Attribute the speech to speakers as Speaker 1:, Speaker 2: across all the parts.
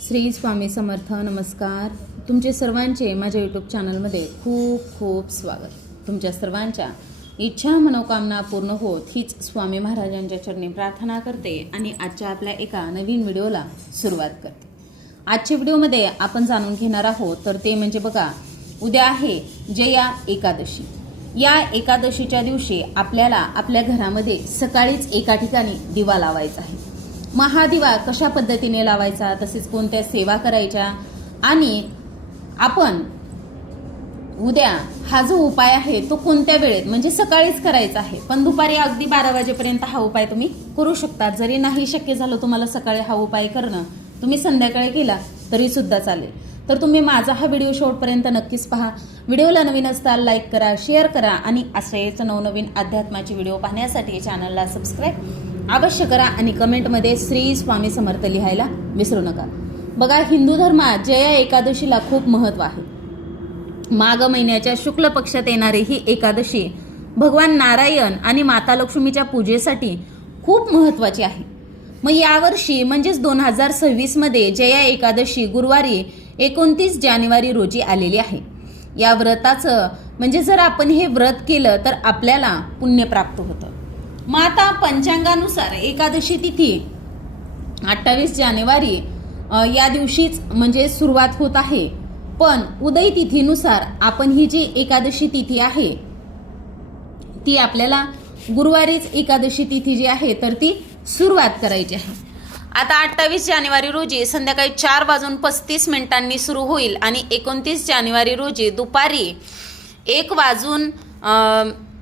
Speaker 1: श्री स्वामी समर्थ नमस्कार. तुमचे सर्वांचे माझ्या यूट्यूब चॅनलमध्ये खूप खूप स्वागत. तुमच्या सर्वांच्या इच्छा मनोकामना पूर्ण होत हीच स्वामी महाराजांच्या चरणी प्रार्थना करते आणि आजच्या आपल्या एका नवीन व्हिडिओला सुरुवात करते. आजच्या व्हिडिओमध्ये आपण जाणून घेणार आहोत तर ते म्हणजे बघा उद्या आहे जया एकादशी. या एकादशीच्या दिवशी आपल्याला आपल्या घरामध्ये सकाळीच एका ठिकाणी दिवा लावायचा आहे. महादिवा कशा पद्धतीने लावायचा तसेच कोणत्या सेवा करायच्या? आणि आपण उद्या हा जो उपाय आहे तो कोणत्या वेळेत? म्हणजे सकाळीच करायचा आहे. पण दुपारी अगदी बारा वाजेपर्यंत हा उपाय तुम्ही करू शकता. जरी नाही शक्य झालं तुम्हाला सकाळी हा उपाय करणं तुम्ही संध्याकाळी केला तरी सुद्धा चालेल. तर तुम्ही माझा हा व्हिडिओ शेवटपर्यंत नक्कीच पहा. व्हिडिओला नवीन असताल लाईक करा शेअर करा आणि असेच नवनवीन अध्यात्माचे व्हिडिओ पाहण्यासाठी चॅनलला सबस्क्राईब अवश्य करा आणि कमेंटमध्ये श्री स्वामी समर्थ लिहायला विसरू नका. बघा हिंदू धर्मात जया एकादशीला खूप महत्त्व आहे. माघ महिन्याच्या शुक्ल पक्षात येणारी ही एकादशी भगवान नारायण आणि माता लक्ष्मीच्या पूजेसाठी खूप महत्त्वाची आहे. मग यावर्षी म्हणजेच दोन हजार सव्वीसमध्ये जया एकादशी गुरुवारी एकोणतीस जानेवारी रोजी आलेली आहे. या व्रताचं म्हणजे जर आपण हे व्रत केलं तर आपल्याला पुण्य प्राप्त होतं. मग आता पंचांगानुसार एकादशी तिथी अठ्ठावीस जानेवारी या दिवशीच म्हणजे सुरुवात होत आहे. पण उदय तिथीनुसार आपण ही जी एकादशी तिथी आहे ती आपल्याला गुरुवारीच एकादशी तिथी जी आहे तर ती सुरुवात करायची आहे. आता अठ्ठावीस जानेवारी रोजी संध्याकाळी चार वाजून पस्तीस मिनिटांनी सुरू होईल आणि एकोणतीस जानेवारी रोजी दुपारी एक वाजून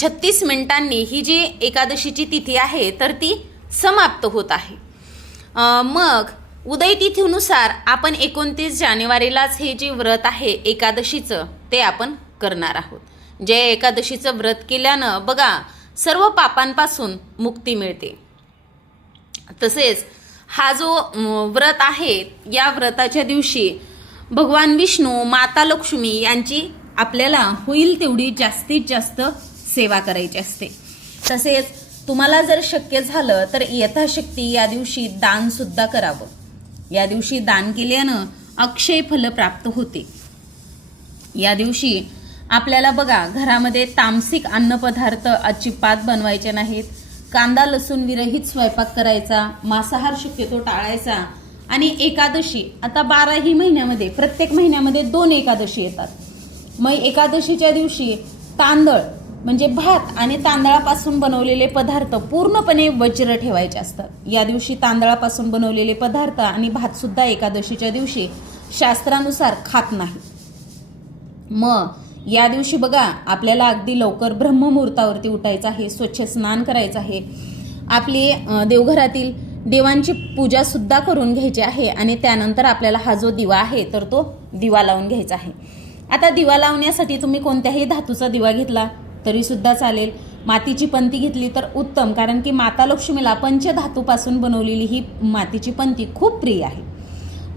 Speaker 1: छत्तीस मिनिटांनी ही जी एकादशीची तिथी आहे तर ती समाप्त होत आहे. मग उदय तिथीनुसार आपण एकोणतीस जानेवारीलाच हे जे व्रत आहे एकादशीचं ते आपण करणार आहोत. जे एकादशीचं व्रत केल्यानं बघा सर्व पापांपासून मुक्ती मिळते. तसेच हा जो व्रत आहे या व्रताच्या दिवशी भगवान विष्णू माता लक्ष्मी यांची आपल्याला होईल तेवढी जास्तीत जास्त सेवा करायची असते. तसेच तुम्हाला जर शक्य झालं तर यथाशक्ती या दिवशी दानसुद्धा करावं. या दिवशी दान केल्यानं अक्षय फल प्राप्त होते. या दिवशी आपल्याला बघा घरामध्ये तामसिक अन्नपदार्थ अजिबात बनवायचे नाहीत. कांदा लसूण विरहित स्वयंपाक करायचा मांसाहार शक्यतो टाळायचा आणि एकादशी आता बाराही महिन्यामध्ये प्रत्येक महिन्यामध्ये दोन एकादशी येतात. मग एकादशीच्या दिवशी तांदळ म्हणजे भात आणि तांदळापासून बनवलेले पदार्थ पूर्णपणे वज्र ठेवायचे असतात. या दिवशी तांदळापासून बनवलेले पदार्थ आणि भातसुद्धा एकादशीच्या दिवशी शास्त्रानुसार खात नाही. मग या दिवशी बघा आपल्याला अगदी लवकर ब्रह्ममुहूर्तावरती उठायचं आहे स्वच्छ स्नान करायचं आहे. आपली देवघरातील देवांची पूजासुद्धा करून घ्यायची आहे आणि त्यानंतर आपल्याला हा जो दिवा आहे तर तो दिवा लावून घ्यायचा आहे. आता दिवा लावण्यासाठी तुम्ही कोणत्याही धातूचा दिवा घेतला तरीसुद्धा चालेल. मातीची पंती घेतली तर उत्तम कारण की माता लक्ष्मीला पंचधातूपासून बनवलेली ही मातीची पंती खूप प्रिय आहे.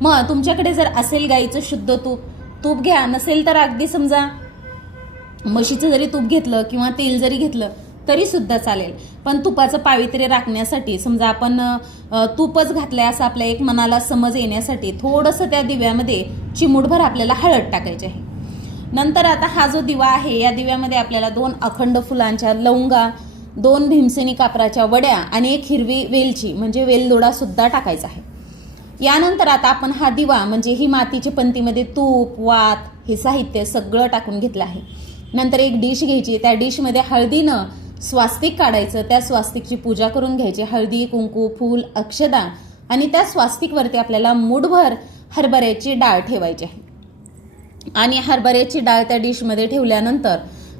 Speaker 1: मग तुमच्याकडे जर असेल गाईचं शुद्ध तूप तूप घ्या नसेल तर अगदी समजा म्हशीचं जरी तूप घेतलं किंवा तेल जरी घेतलं तरी सुद्धा चालेल. पण तुपाचं पावित्र्य राखण्यासाठी समजा आपण तूपच तूपच घातलंय असं आपल्या एक मनाला समज येण्यासाठी थोडंसं त्या दिव्यामध्ये चिमूटभर आपल्याला हळद टाकायची आहे. नंतर आता हा जो दिवा आहे या दिव्यामध्ये आपल्याला दोन अखंड फुलांच्या लवंगा दोन भीमसेनी कापराच्या वड्या आणि एक हिरवी वेलची म्हणजे वेलदोडासुद्धा टाकायचा आहे. यानंतर आता आपण हा दिवा म्हणजे ही मातीच्या पंतीमध्ये तूप वात हे साहित्य सगळं टाकून घेतलं आहे. नंतर एक डिश घ्यायची. त्या डिशमध्ये हळदीनं स्वास्तिक काढायचं. त्या स्वास्तिकची पूजा करून घ्यायची. हळदी कुंकू फूल अक्षदा आणि त्या स्वास्तिकवरती आपल्याला मूठभर हरभऱ्याची डाळ ठेवायची आहे. आणि हरभऱ्याची डाळ त्या डिशमध्ये ठेवल्यानंतर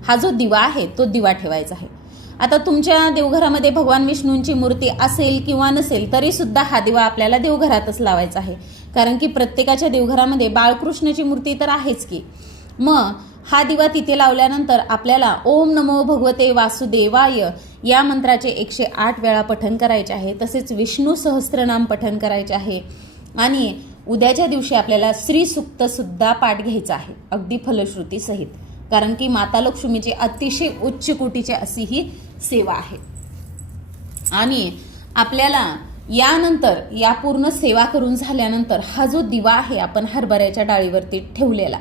Speaker 1: हा जो दिवा आहे तो दिवा ठेवायचा आहे. आता तुमच्या देवघरामध्ये भगवान विष्णूंची मूर्ती असेल किंवा नसेल तरी सुद्धा हा दिवा आपल्याला देवघरातच लावायचा आहे. कारण की प्रत्येकाच्या देवघरामध्ये बाळकृष्णाची मूर्ती तर आहेच की. मग हा दिवा तिथे लावल्यानंतर आपल्याला ओम नमो भगवते वासुदेवाय या मंत्राचे एकशे आठ वेळा पठण करायचे आहे. तसेच विष्णू सहस्त्रनाम पठण करायचे आहे. आणि उद्याच्या दिवशी आपल्याला श्री सुद्धा पाठ घ्यायचा आहे अगदी फलश्रुतीसहित कारण की माता लक्ष्मीची अतिशय उच्च कोटीची अशी ही सेवा आहे. आणि आपल्याला यानंतर या पूर्ण सेवा करून झाल्यानंतर हा जो दिवा आहे आपण हरभऱ्याच्या डाळीवरती ठेवलेला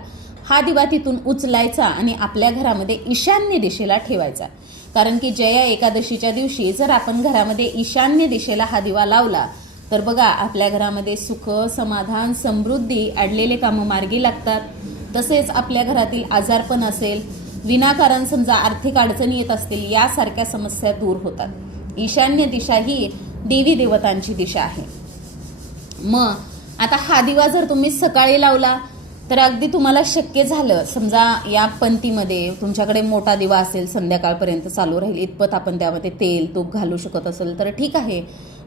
Speaker 1: हा दिवा तिथून उचलायचा आणि आपल्या घरामध्ये ईशान्य दिशेला ठेवायचा. कारण की जया एकादशीच्या दिवशी जर आपण घरामध्ये ईशान्य दिशेला हा दिवा लावला तर बघा आपल्या घरामध्ये सुख समाधान समृद्धी अडलेले कामं मार्गी लागतात. तसेच आपल्या घरातील आजारपण असेल विनाकारण समजा आर्थिक अडचणी येत असतील यासारख्या समस्या दूर होतात. ईशान्य दिशा ही देवी देवतांची दिशा आहे. मग आता हा दिवा जर तुम्ही सकाळी लावला तर अगदी तुम्हाला शक्य झालं समजा या पंथीमध्ये तुमच्याकडे मोठा दिवा असेल संध्याकाळपर्यंत चालू राहील इतपत आपण त्यामध्ये तेल तूप घालू शकत असेल तर ठीक आहे.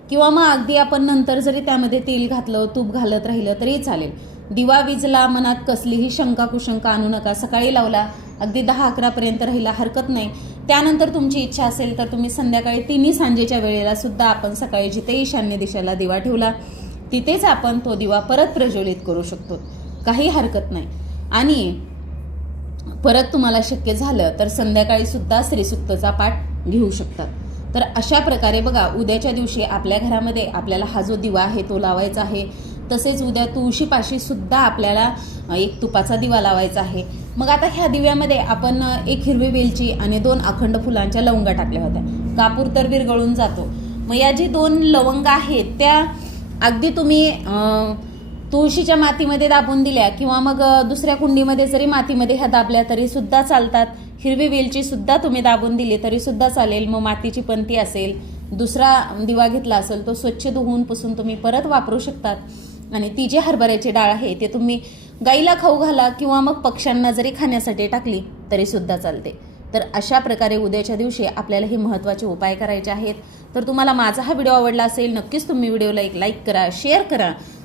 Speaker 1: किंवा मग अगदी आपण नंतर जरी त्यामध्ये तेल घातलं तूप घालत राहिलं तरी चालेल. दिवा विजला मनात कसलीही शंका कुशंका आणू नका. सकाळी लावला अगदी दहा अकरापर्यंत राहिला हरकत नाही. त्यानंतर तुमची इच्छा असेल तर तुम्ही संध्याकाळी तिन्ही सांजेच्या वेळेला सुद्धा आपण सकाळी जिथे ईशान्य दिशेला दिवा ठेवला तिथेच आपण तो दिवा परत प्रज्वलित करू शकतो. काही हरकत नाही. आणि परत तुम्हाला शक्य झालं तर संध्याकाळी सुद्धा श्रीसुक्तचा पाठ घेऊ शकतात. तर अशा प्रकारे बघा उद्याच्या दिवशी आपल्या घरामध्ये आपल्याला हा जो दिवा आहे तो लावायचा आहे. तसेच उद्या तुळशीपाशी सुद्धा आपल्याला एक तुपाचा दिवा लावायचा आहे. मग आता ह्या दिव्यामध्ये आपण एक हिरवी वेलची आणि दोन अखंड फुलांच्या लवंगा टाकल्या होत्या. कापूर तर विरगळून जातो. मग या जी दोन लवंगा आहेत त्या अगदी तुम्ही तुळशीच्या मातीमध्ये दाबून दिल्या किंवा मग दुसऱ्या कुंडीमध्ये जरी मातीमध्ये ह्या दाबल्या तरी सुद्धा चालतात. हिरवी वेलची सुद्धा तुम्ही दाबून दिली तरी सुद्धा चालेल. मग मातीची पंती असेल दुसरा दिवा घेतला असेल तो स्वच्छ धुवून पुसून तुम्ही परत वापरू शकतात. आणि ती जी हरभऱ्याची डाळ आहे ते तुम्ही गाईला खाऊ घाला किंवा मग पक्ष्यांना जरी खाण्यासाठी टाकली तरी सुद्धा चालते. तर अशा प्रकारे उद्याच्या दिवशी आपल्याला हे महत्त्वाचे उपाय करायचे आहेत. तर तुम्हाला माझा हा व्हिडिओ आवडला असेल नक्कीच तुम्ही व्हिडिओला एक लाईक करा शेअर करा.